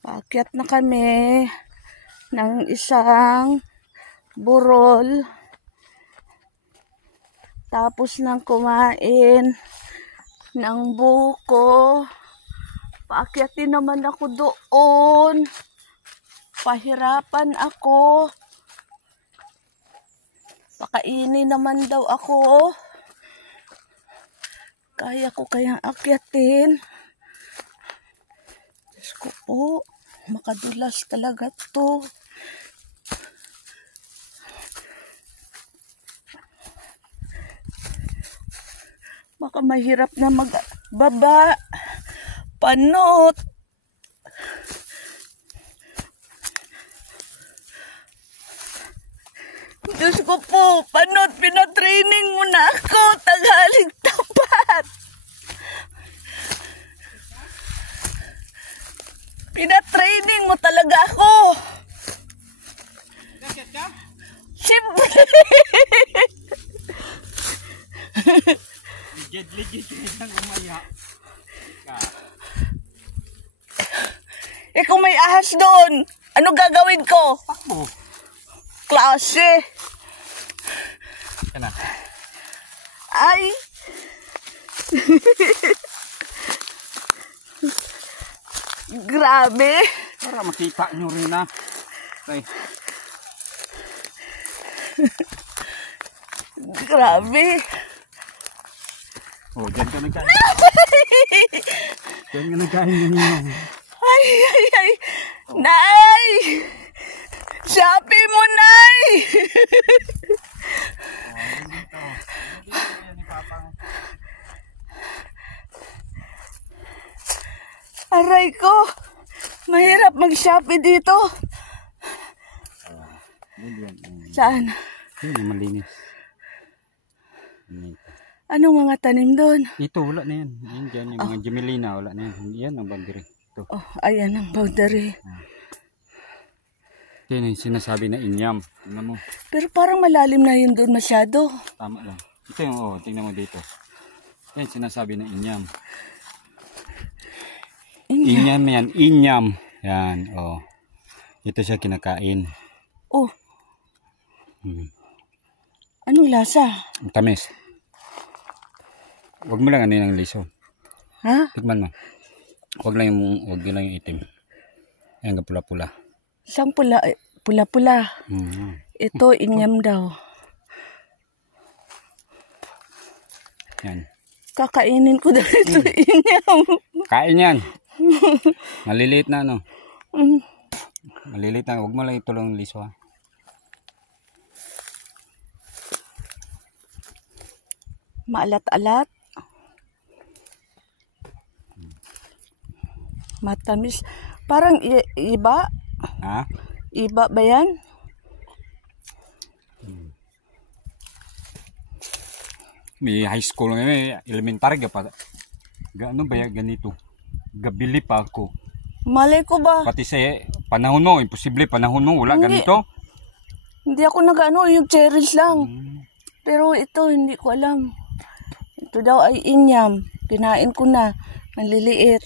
Paakyat na kami ng isang burol. Tapos nang kumain ng buko. Paakyatin naman ako doon. Pahirapan ako. Pakainin naman daw ako. Kaya ko kayang akyatin. Diyos ko po, makadulas talaga to. Baka mahirap na magbaba. Panot. Diyos ko po, panot, pinatraining mo na ako. Tanghaling tapat. Pinatraining mo talaga ako. Siyempre. Ligid lang umaya. Eh kung may ahas doon, ano gagawin ko? Takbo. Klase. Yan na. Ay. Grabe. Para makita nyo rin na. Okay. Grabe. Oh, dyan ka nagkain. Dyan ka nagkain yun. Ay. Nay! Shopee mo, Nay! Aray ko! Mahirap mag-Shopee dito. Saan? Hindi malinis. Anong mga tanim doon? Ito, wala na yan. Yan dyan, yung mga Gemelina, wala na yan. Yan ang boundary. Ito. Oh, ayan ang boundary. Yan yung sinasabi na inyam. Tingnan mo. Pero parang malalim na yun doon masyado. Tama lang. Ito yung, tingnan mo dito. Yan sinasabi na inyam. Inyam yan. Inyam. Yan, ito siya kinakain. Oh. Anong lasa? Tamis. Huwag mo lang ano yung liso. Ha? Tikman mo. Huwag lang yung itim. Ayan, pula-pula. Isang pula-pula. Ito, inyam daw. Yan. Kakainin ko daw ito, inyam. Kain yan. Maliliit na ano. Maliliit na. Huwag mo lang ito lang liso ha. Maalat-alat. Matamis. Parang iba. Ha? Iba ba yan? May high school nga, may elementary ka pa. Ano ba yan ganito? Gabili pa ako. Malay ko ba? Pati sa panahon mo, imposible panahon mo, wala ganito? Hindi ako nag-ano, yung cherries lang. Pero ito, hindi ko alam. Ito daw ay inyam. Kinain ko na. Ang liliit.